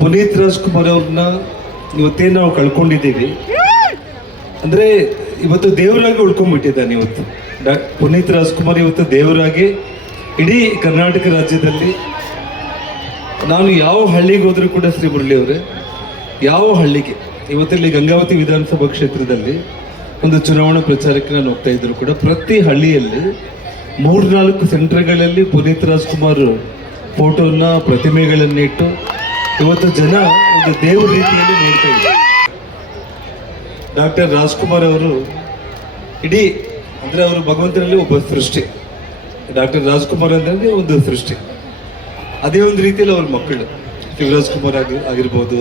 ಪುನೀತ್ ರಾಜ್ಕುಮಾರ್ ಅವ್ರನ್ನ ಇವತ್ತೇ ನಾವು ಕಳ್ಕೊಂಡಿದ್ದೀವಿ? ಅಂದ್ರೆ ಇವತ್ತು ದೇವರಾಗಿ ಉಳ್ಕೊಂಡ್ಬಿಟ್ಟಿದ್ದಾನೆ ಇವತ್ತು. ಡಾ ಪುನೀತ್ ರಾಜ್ಕುಮಾರ್ ಇವತ್ತು ದೇವರಾಗಿ ಇಡೀ ಕರ್ನಾಟಕ ರಾಜ್ಯದಲ್ಲಿ ನಾನು ಯಾವ ಹಳ್ಳಿಗೆ ಹೋದರೂ ಕೂಡ ಶ್ರೀ ಮುರಳಿ ಅವರೇ, ಯಾವ ಹಳ್ಳಿಗೆ, ಇವತ್ತಲ್ಲಿ ಗಂಗಾವತಿ ವಿಧಾನಸಭಾ ಕ್ಷೇತ್ರದಲ್ಲಿ ಒಂದು ಚುನಾವಣಾ ಪ್ರಚಾರಕ್ಕೆ ನಾನು ಹೋಗ್ತಾ ಇದ್ರು ಕೂಡ ಪ್ರತಿ ಹಳ್ಳಿಯಲ್ಲಿ ಮೂರ್ನಾಲ್ಕು ಸೆಂಟರ್ಗಳಲ್ಲಿ ಪುನೀತ್ ರಾಜ್ಕುಮಾರ್ ಫೋಟೋನ ಪ್ರತಿಮೆಗಳನ್ನಿಟ್ಟು ಇವತ್ತು ಜನ ಒಂದು ದೇವರ ರೀತಿಯಲ್ಲಿ ನೋಡ್ತಾ ಇದ್ದಾರೆ. ಡಾಕ್ಟರ್ ರಾಜ್ಕುಮಾರ್ ಅವರು ಇಡೀ, ಅಂದರೆ ಅವರು ಭಗವಂತನಲ್ಲಿ ಒಬ್ಬ ಸೃಷ್ಟಿ. ಡಾಕ್ಟರ್ ರಾಜ್ಕುಮಾರ್ ಅಂದ್ರೆ ಒಂದು ಸೃಷ್ಟಿ. ಅದೇ ಒಂದು ರೀತಿಯಲ್ಲಿ ಅವ್ರ ಮಕ್ಕಳು. ಶಿವರಾಜ್ ಕುಮಾರ್ ಆಗಿ, ಆಗಿರ್ಬೋದು,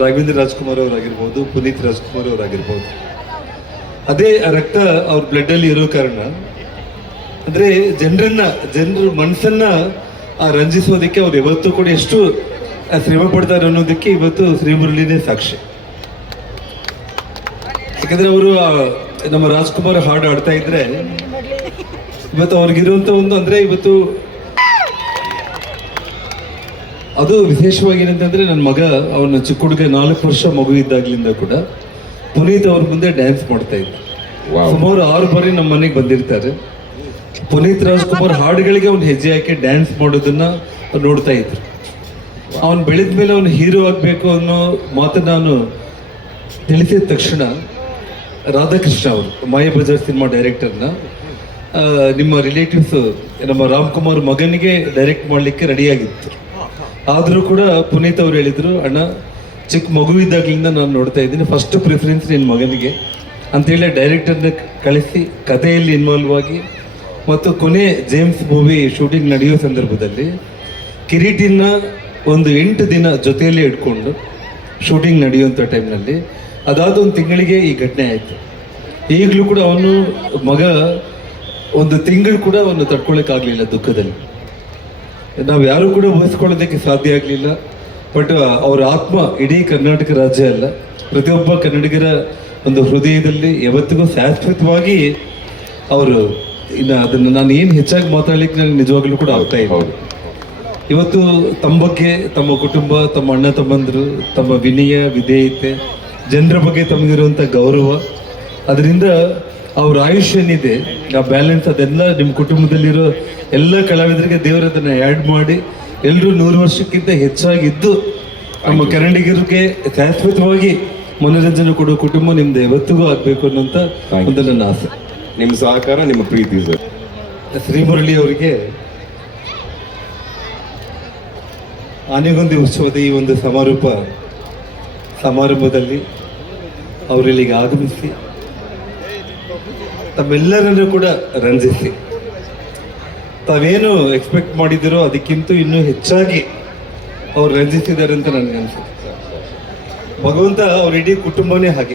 ರಾಘವೇಂದ್ರ ರಾಜ್ಕುಮಾರ್ ಅವರಾಗಿರ್ಬೋದು ಪುನೀತ್ ರಾಜ್ಕುಮಾರ್ ಅವರಾಗಿರ್ಬೋದು ಅದೇ ರಕ್ತ ಅವ್ರ ಬ್ಲಡ್ಡಲ್ಲಿ ಇರೋ ಕಾರಣ, ಅಂದರೆ ಜನರನ್ನ, ಜನರ ಮನಸ್ಸನ್ನ ರಂಜಿಸೋದಕ್ಕೆ ಅವ್ರು ಯಾವತ್ತೂ ಕೂಡ ಎಷ್ಟು ಶ್ರಮ ಪಡ್ತಾರೆ ಅನ್ನೋದಕ್ಕೆ ಇವತ್ತು ಶ್ರೀಮುರಳಿನೇ ಸಾಕ್ಷಿ. ಯಾಕಂದ್ರೆ ಅವರು ನಮ್ಮ ರಾಜ್ಕುಮಾರ್ ಹಾಡು ಆಡ್ತಾ ಇದ್ರೆ ಇವತ್ತು ಅವ್ರಿಗಿರುವಂತ ಒಂದು ಅಂದ್ರೆ ಇವತ್ತು ಅದು ವಿಶೇಷವಾಗಿ ಏನಂತಂದ್ರೆ ನನ್ನ ಮಗ ಅವನ ಚಿಕ್ಕ ಹುಡುಗ ನಾಲ್ಕು ವರ್ಷ ಮಗು ಇದ್ದಾಗ್ಲಿಂದ ಕೂಡ ಪುನೀತ್ ಅವ್ರ ಮುಂದೆ ಡ್ಯಾನ್ಸ್ ಮಾಡ್ತಾ ಇದ್ದ. ಸುಮಾರು ಆರು ಬಾರಿ ನಮ್ಮ ಮನೆಗೆ ಬಂದಿರ್ತಾರೆ. ಪುನೀತ್ ರಾಜ್ಕುಮಾರ್ ಹಾಡುಗಳಿಗೆ ಅವ್ನು ಹೆಜ್ಜೆ ಹಾಕಿ ಡ್ಯಾನ್ಸ್ ಮಾಡೋದನ್ನ ನೋಡ್ತಾ ಇದ್ರು. ಅವನು ಬೆಳೆದ ಮೇಲೆ ಅವನು ಹೀರೋ ಆಗಬೇಕು ಅನ್ನೋ ಮಾತು ನಾನು ತಿಳಿಸಿದ ತಕ್ಷಣ ರಾಧಾಕೃಷ್ಣ ಅವರು, ಮಾಯ ಬಜಾರ್ ಸಿನಿಮಾ ಡೈರೆಕ್ಟರ್ನ ನಿಮ್ಮ ರಿಲೇಟಿವ್ಸ್ ನಮ್ಮ ರಾಮ್ಕುಮಾರ್ ಮಗನಿಗೆ ಡೈರೆಕ್ಟ್ ಮಾಡಲಿಕ್ಕೆ ರೆಡಿಯಾಗಿತ್ತು. ಆದರೂ ಕೂಡ ಪುನೀತ್ ಅವರು ಹೇಳಿದರು, ಅಣ್ಣ, ಚಿಕ್ಕ ಮಗು ಇದ್ದಾಗಲಿಂದ ನಾನು ನೋಡ್ತಾ ಇದ್ದೀನಿ. ಫಸ್ಟ್ ಪ್ರಿಫರೆನ್ಸ್ ನಿನ್ನ ಮಗನಿಗೆ. ಅಂತೇಳಿ ಡೈರೆಕ್ಟರ್ನ ಕಳಿಸಿ ಕಥೆಯಲ್ಲಿ ಇನ್ವಾಲ್ವ್ ಆಗಿ ಮತ್ತು ಕೊನೆ ಜೇಮ್ಸ್ ಮೂವಿ ಶೂಟಿಂಗ್ ನಡೆಯೋ ಸಂದರ್ಭದಲ್ಲಿ ಕಿರೀಟಿನ ಒಂದು ಎಂಟು ದಿನ ಜೊತೆಯಲ್ಲಿ ಇಟ್ಕೊಂಡು ಶೂಟಿಂಗ್ ನಡೆಯುವಂಥ ಟೈಮ್ನಲ್ಲಿ, ಅದಾದ ಒಂದು ತಿಂಗಳಿಗೆ ಈ ಘಟನೆ ಆಯಿತು. ಈಗಲೂ ಕೂಡ ಅವನು ಮಗ ಒಂದು ತಿಂಗಳು ಕೂಡ ಅವನು ತಡ್ಕೊಳಕ್ಕಾಗಲಿಲ್ಲ ದುಃಖದಲ್ಲಿ. ನಾವು ಯಾರು ಕೂಡ ಊಹಿಸ್ಕೊಳ್ಳೋದಕ್ಕೆ ಸಾಧ್ಯ ಆಗಲಿಲ್ಲ, ಬಟ್ ಅವರ ಆತ್ಮ ಇಡೀ ಕರ್ನಾಟಕ ರಾಜ್ಯ ಅಲ್ಲ. ಪ್ರತಿಯೊಬ್ಬ ಕನ್ನಡಿಗರ ಒಂದು ಹೃದಯದಲ್ಲಿ ಯಾವತ್ತಿಗೂ ಶಾಶ್ವತವಾಗಿ ಅವರು ಇನ್ನು ಅದನ್ನು ನಾನು ಏನು ಹೆಚ್ಚಾಗಿ ಮಾತಾಡ್ಲಿಕ್ಕೆ ನನಗೆ ನಿಜವಾಗ್ಲೂ ಕೂಡ ಆಗ್ತಾ ಇಲ್ಲ. ಇವತ್ತು ತಮ್ಮ ಬಗ್ಗೆ ತಮ್ಮ ಕುಟುಂಬ ತಮ್ಮ ಅಣ್ಣ ತಮ್ಮಂದರು ತಮ್ಮ ವಿನಯ ವಿಧೇಯತೆ ಜನರ ಬಗ್ಗೆ ತಮಗಿರುವಂಥ ಗೌರವ ಅದರಿಂದ ಅವ್ರ ಆಯುಷ್ಯ ಏನಿದೆ ಆ ಬ್ಯಾಲೆನ್ಸ್ ಅದೆಲ್ಲ ನಿಮ್ಮ ಕುಟುಂಬದಲ್ಲಿರೋ ಎಲ್ಲ ಕಲಾವಿದರಿಗೆ ದೇವರು ಅದನ್ನು ಆ್ಯಡ್ ಮಾಡಿ ಎಲ್ಲರೂ ನೂರು ವರ್ಷಕ್ಕಿಂತ ಹೆಚ್ಚಾಗಿದ್ದು ನಮ್ಮ ಕನ್ನಡಿಗರಿಗೆ ಶಾಶ್ವತವಾಗಿ ಮನೋರಂಜನೆ ಕೊಡೋ ಕುಟುಂಬ ನಿಮ್ದು ಯಾವತ್ತಿಗೂ ಆಗಬೇಕು ಅನ್ನೋಂಥ. ಒಂದು ನನ್ನ ಆಸೆ. ನಿಮ್ಮ ಸಹಕಾರ ನಿಮ್ಮ ಪ್ರೀತಿ ಸರ್. ಶ್ರೀಮುರಳಿ ಅವರಿಗೆ ಆನೆಗೊಂದಿ ಉತ್ಸವದ ಈ ಒಂದು ಸಮಾರೋಪ ಸಮಾರಂಭದಲ್ಲಿ ಅವರಿಲ್ಲಿಗೆ ಆಗಮಿಸಿ, ತಮ್ಮೆಲ್ಲರನ್ನು ಕೂಡ ರಂಜಿಸಿ. ತಾವೇನು ಎಕ್ಸ್ಪೆಕ್ಟ್ ಮಾಡಿದಿರೋ ಅದಕ್ಕಿಂತ ಇನ್ನೂ ಹೆಚ್ಚಾಗಿ ಅವ್ರು ರಂಜಿಸಿದ್ದಾರೆ ಅಂತ ನನಗೆ ಅನಿಸುತ್ತೆ. ಭಗವಂತ ಅವ್ರ ಇಡೀ ಕುಟುಂಬನೇ ಹಾಗೆ.